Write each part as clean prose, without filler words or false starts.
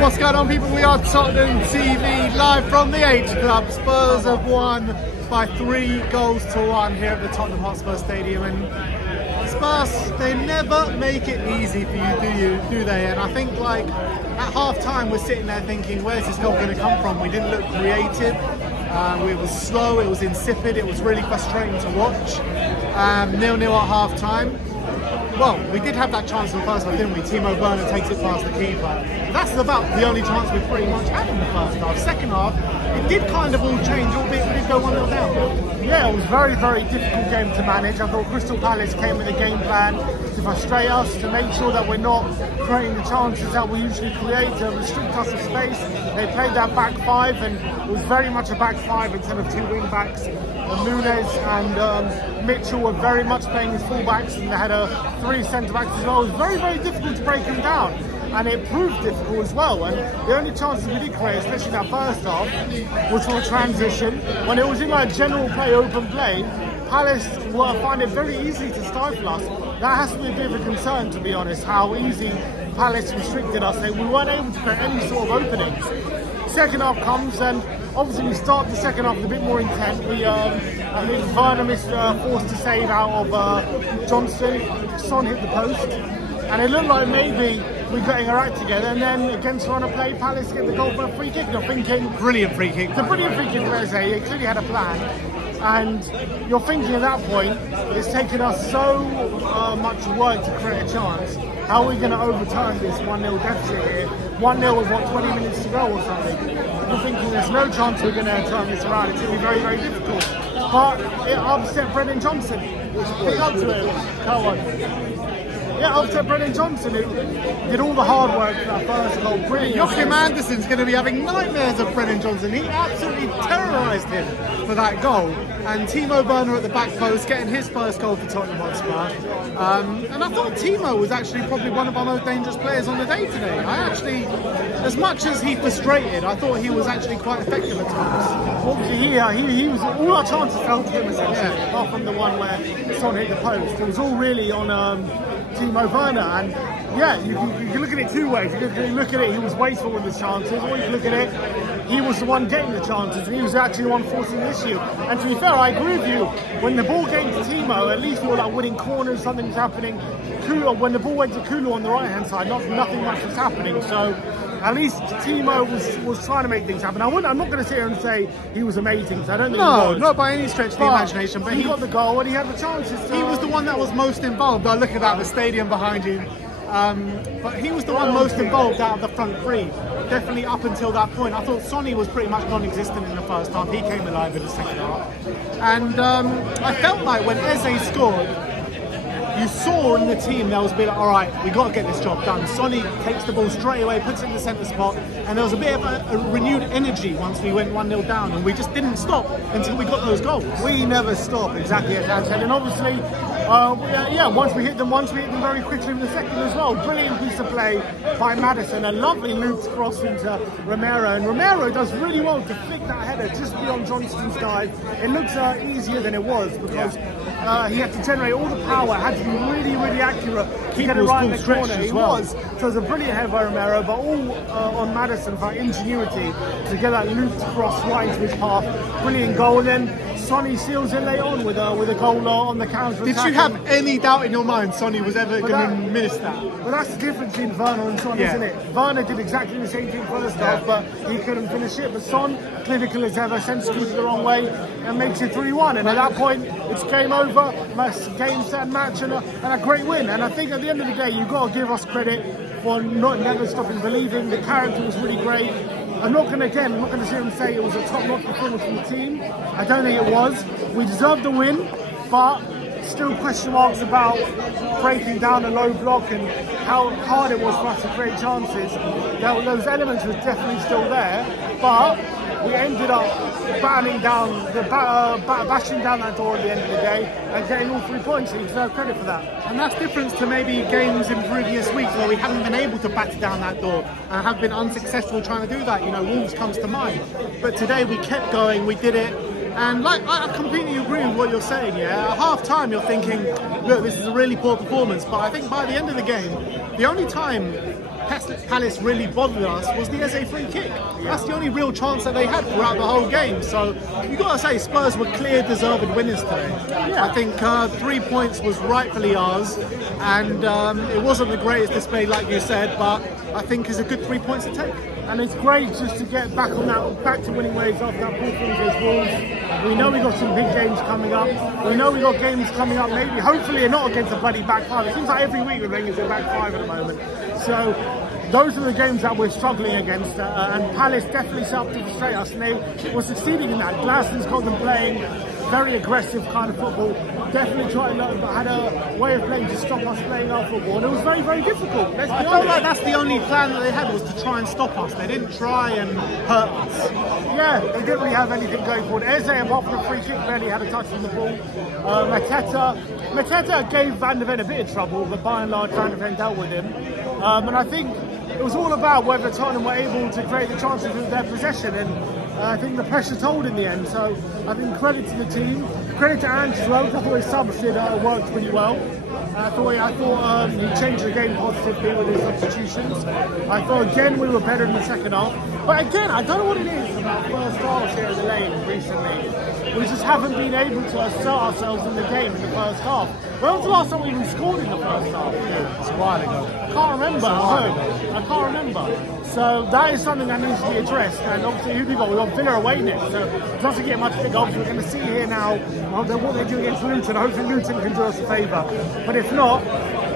What's going on, people? We are Tottenham TV live from the H Club. Spurs have won by 3 goals to 1 here at the Tottenham Hotspur Stadium, and Spurs, they never make it easy for you, do they? And I think, like, at half time we're sitting there thinking, where's this goal going to come from? We didn't look creative, it was slow, it was insipid, it was really frustrating to watch. 0-0 at half time. Well, we did have that chance in the first half, didn't we? Timo Werner takes it past the keeper. That's about the only chance we pretty much had in the first half. Second half, it did kind of all change, albeit we did go 1-0 down. Yeah, it was a very, very difficult game to manage. I thought Crystal Palace came with a game plan to frustrate us, to make sure that we're not creating the chances that we usually create, to restrict us of space. They played that back 5, and it was very much a back 5 instead of 2 wing backs. Nunes and Mitchell were very much playing as full-backs, and they had 3 centre-backs as well. It was very, very difficult to break them down, and it proved difficult as well. And the only chances we did create, especially that first half, was from a transition. When it was in like general play, open play, Palace will find it very easy to stifle us. That has to be a bit of a concern, to be honest, how easy Palace restricted us. We weren't able to create any sort of openings. Second half comes, and obviously we start the second half with a bit more intent. I think Werner missed forced to save out of Johnston. Son hit the post, and it looked like maybe we're getting our act together. And then against run of play, Palace get the goal for a free kick. You're thinking, Brilliant free kick. it's a brilliant free kick, let's say. He clearly had a plan, and you're thinking at that point, it's taken us so much work to create a chance. How are we going to overturn this 1-0 deficit here? 1-0 with, what, 20 minutes to go or something? You're thinking there's no chance we're going to turn this around. It's going to be very, very difficult. But it upset Brennan Johnson. Pick up to it. Come on. Yeah, upset Brennan Johnson, who did all the hard work for that first goal. Brilliant. Joachim Andersen's going to be having nightmares of Brennan Johnson. He absolutely terrorised him for that goal. And Timo Werner at the back post, getting his first goal for Tottenham Hotspur. And I thought Timo was actually probably one of our most dangerous players on the day today. I actually, as much as he frustrated, I thought he was actually quite effective at times. Obviously, he was, all our chances fell to him essentially, apart from the one where Son hit the post. It was all really on Timo Werner, and yeah, you can look at it 2 ways. You can look at it, he was wasteful with his chances, or you can look at it, he was the one getting the chances, and he was actually the one forcing the issue. And to be fair, I agree with you. When the ball came to Timo, at least we were like winning corners, something's happening. When the ball went to Kulu on the right-hand side, nothing much was happening. So at least Timo was trying to make things happen. I'm not going to sit here and say he was amazing, because I don't think he was. Not by any stretch of the imagination. But he got the goal and he had the chances. He was the one that was most involved. I look at that, the stadium behind you. But he was the one most involved out of the front 3. Definitely up until that point. I thought Sonny was pretty much non-existent in the first half. He came alive in the second half. And I felt like when Eze scored, you saw in the team there was a bit like, all right, we got to get this job done. Sonny takes the ball straight away, puts it in the centre spot, and there was a bit of a renewed energy once we went 1-0 down, and we just didn't stop until we got those goals. We never stop, exactly as Dan said, and obviously, once we hit them very quickly in the second as well. Brilliant piece of play by Maddison, a lovely looped cross into Romero, and Romero does really well to flick that header just beyond Johnston's dive. It looks easier than it was, because he had to generate all the power, had to be really, really accurate to get it right in the corner. He was. So it was a brilliant header by Romero, but all on Maddison for ingenuity to get that looped cross right into his path. Brilliant goal, and then Sonny seals it late on with a goal on the counter. Did you have any doubt in your mind Sonny was ever going to miss that? But that's the difference between Werner and Son, isn't it? Werner did exactly the same thing first half, but he couldn't finish it. But Son, clinical as ever, sends it the wrong way and makes it 3-1. And at that point, it's game over, game, set, and match, and a great win. And I think at the end of the day, you've got to give us credit for never stopping believing. The character was really great. I'm not going to sit here and say it was a top-notch performance from the team. I don't think it was. We deserved the win, but still question marks about breaking down a low block and how hard it was for us to create chances. Those elements were definitely still there, but we ended up bashing down that door at the end of the day and getting all 3 points, so you deserve credit for that. And that's different to maybe games in previous weeks where we haven't been able to batter down that door and have been unsuccessful trying to do that. You know, Wolves comes to mind. But today we kept going, we did it. And like, I completely agree with what you're saying, yeah. At half time you're thinking, look, this is a really poor performance, but I think by the end of the game, the only time Palace really bothered us was the Eze free kick. That's the only real chance that they had throughout the whole game. So you've got to say Spurs were clear deserved winners today. I think 3 points was rightfully ours, and it wasn't the greatest display like you said, but I think it's a good 3 points to take. And it's great just to get back to winning ways after that performance against Wolves. We know we got some big games coming up. We know we got games coming up, maybe, hopefully, not against a bloody back five. It seems like every week we're playing against a back five at the moment. So those are the games that we're struggling against, and Palace definitely set up to frustrate us, and they were succeeding in that. Glaston's got them playing very aggressive kind of football, definitely had a way of playing to stop us playing our football, and it was very, very difficult. I felt like that's the only plan that they had, was to try and stop us. They didn't try and hurt us. Yeah, they didn't really have anything going forward. Eze, apart from the free kick, barely had a touch on the ball. Mateta gave Van der Ven a bit of trouble, but by and large Van der Ven dealt with him. And I think it was all about whether Tottenham were able to create the chances with their possession, and I think the pressure told in the end. So I think credit to the team, credit to Andrew. I thought his subs did worked pretty well. I thought he changed the game positively with his substitutions. I thought again we were better in the second half. But again, I don't know what it is about first halves here in the lane recently. We just haven't been able to assert ourselves in the game in the first half. When was the last time we even scored in the first half? Yeah, it's a while ago. I can't remember. I can't remember. So that is something that needs to be addressed. And obviously, who do we got? We've got Villa away next, so it doesn't get much bigger. Obviously, we're going to see here now what they do against Luton. Hopefully, Luton can do us a favour. But if not,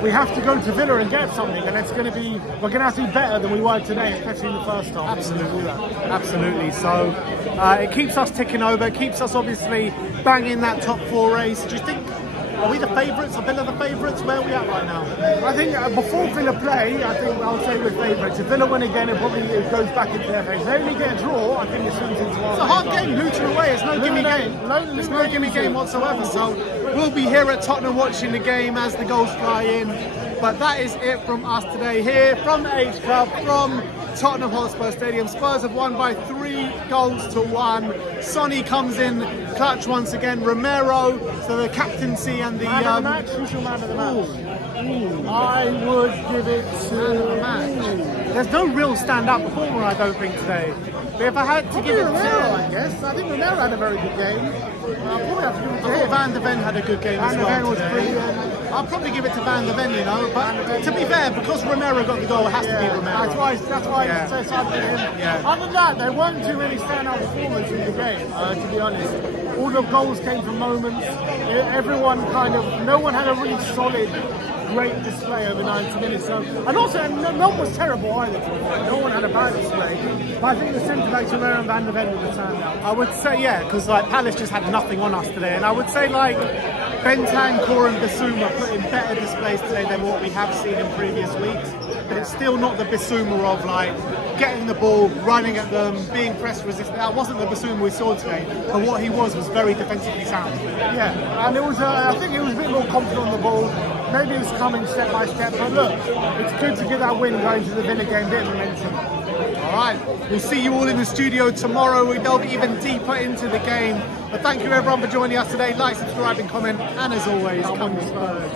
we have to go to Villa and get something, and it's going to be, we're going to have to be better than we were today, especially in the first half. Absolutely, absolutely. So it keeps us ticking over, keeps us obviously banging that top four race. Do you think, are we the favourites? Are Villa the favourites? Where are we at right now? I think before Villa play, I think I'll say we're favourites. If Villa win again, it goes back into their favour. If they only get a draw, I think it swings into our It's a hard game, Luton away. It's no gimme game. It's no gimme game whatsoever. So we'll be here at Tottenham watching the game as the goals fly in. But that is it from us today here from the H Club, from Tottenham Hotspur Stadium. Spurs have won by 3-1. Sonny comes in clutch once again. Romero, so the captaincy and the man of the match. Who's your man of the match? I would give it to man of the match. There's no real stand-up performer, I don't think, today. But if I had to give it Romero, I guess. I think Romero had a very good game. I'll probably have to give it to him. Van der Ven had a good game as well. Van der Ven was brilliant. I'll probably give it to Van der Ven, you know. But to be fair, because Romero got the goal, it has to be Romero. That's why I say something to him. Yeah. Other than that, there weren't too many standout performers in the game, to be honest. All the goals came from moments. Everyone no one had a really solid, great display over 90 minutes. So, and also, no one was terrible either. No one had a bad display. But I think the centre-backs, Romero and Van der Ven, were the standout. I would say, yeah, because Palace just had nothing on us today. And I would say, Bentancur and Bissouma put in better displays today than what we have seen in previous weeks. But it's still not the Bissouma of getting the ball, running at them, being press resistant. That wasn't the Bissouma we saw today. But what he was very defensively sound. Yeah, and it was. I think he was a bit more confident on the ball. Maybe it's coming step by step. But look, it's good to get that win going to the Villa game. Bit of momentum. All right, we'll see you all in the studio tomorrow. We delve even deeper into the game. But thank you everyone for joining us today. Like, subscribe and comment. And as always, come on Spurs.